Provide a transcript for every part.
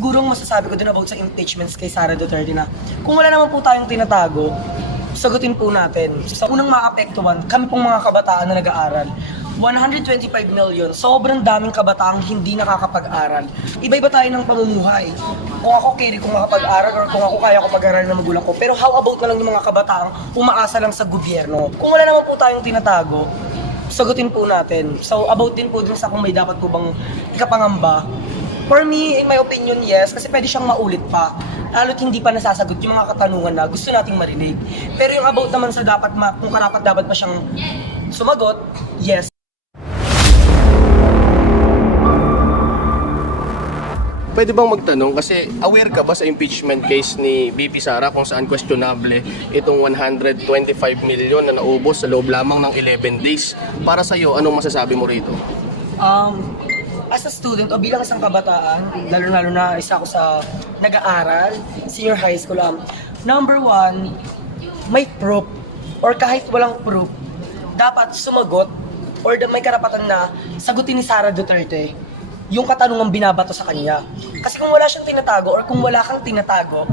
siguro ang masasabi ko din about sa impeachments kay Sara Duterte na kung wala naman po tayong tinatago, sagutin po natin. Sa unang maapektuhan, kami pong mga kabataan na nag-aaral. 125 million, sobrang daming kabataang hindi nakakapag-aral. Iba-iba tayo ng pamumuhay. Kung ako carry kung makapag-aral or kung ako kaya ko pag-aral ng magulang ko. Pero how about na lang yung mga kabataang umaasa lang sa gobyerno? Kung wala naman po tayong tinatago, sagutin po natin. So about din po dun sa kung may dapat po bang ikapangamba. For me, in my opinion, yes, kasi pwede siyang maulit pa. Lalo't hindi pa nasasagot yung mga katanungan na gusto nating marinig. Pero yung about naman sa kung karapat dapat pa siyang sumagot, yes. Pwede bang magtanong kasi aware ka ba sa impeachment case ni BP Sara kung saan questionable itong 125 million na naubos sa loob lamang ng 11 days? Para sa iyo, anong masasabi mo rito? As a student o bilang isang kabataan, lalo-lalo na isa ako sa nag-aaral, senior high school, number one, may proof or kahit walang proof, dapat sumagot or may karapatan na sagutin ni Sara Duterte yung katanungang binabato sa kanya. Kasi kung wala siyang tinatago or kung wala kang tinatago,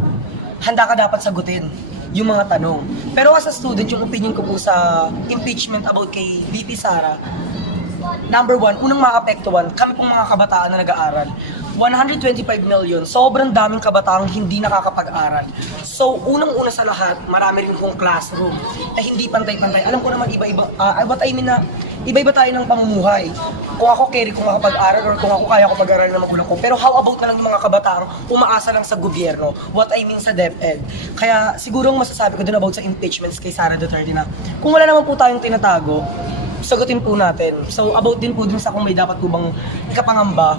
handa ka dapat sagutin yung mga tanong. Pero as a student, yung opinion ko po sa impeachment about kay VP Sara, number one, unang maapektuhan, kami pong mga kabataan na nag-aaral. 125 million, sobrang daming kabataang hindi nakakapag-aral. So, unang-una sa lahat, marami rin pong classroom na hindi pantay-pantay. Alam ko naman iba-iba, what I mean na, iba-iba tayo ng pamumuhay. Kung ako carry kung makapag-aral or kung ako kaya ko pag-aral ng magulang ko. Pero how about na lang yung mga kabataang umaasa lang sa gobyerno? What I mean sa DepEd. Kaya siguro ang masasabi ko din about sa impeachments kay Sara Duterte na kung wala naman po tayong tinatago, sagutin po natin. So about din po dun sa kung may dapat po bang ikapangamba.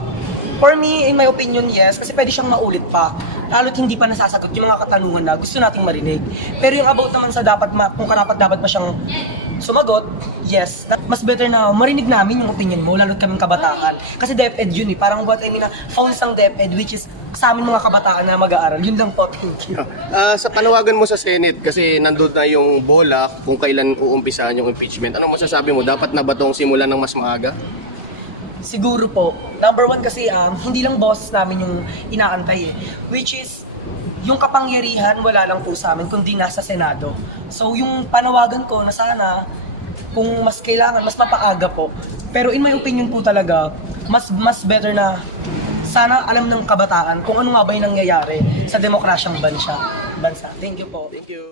For me, in my opinion, yes, kasi pwede siyang maulit pa. Lalo't hindi pa nasasagot yung mga katanungan na gusto nating marinig. Pero yung about naman sa kung karapat dapat pa siyang sumagot, yes. Mas better na marinig namin yung opinion mo, lalo't kaming kabataan. Kasi DepEd yun eh. Parang what I mean na founds ng DepEd, which is sa amin mga kabataan na mag-aaral. Yun lang po, thank you. Sa panawagan mo sa Senate, kasi nandun na yung bola kung kailan uumpisahan yung impeachment, anong masasabi mo? Dapat na ba itong simulan ng mas maaga? Siguro po. Number one kasi, hindi lang boses namin yung inaantay eh. Which is, yung kapangyarihan wala lang po sa amin, kundi nasa Senado. So yung panawagan ko na sana, kung mas kailangan, mas mapaaga po. Pero in my opinion po talaga, mas better na sana alam ng kabataan kung ano nga ba yung nangyayari sa demokrasyang bansa. Thank you po. Thank you.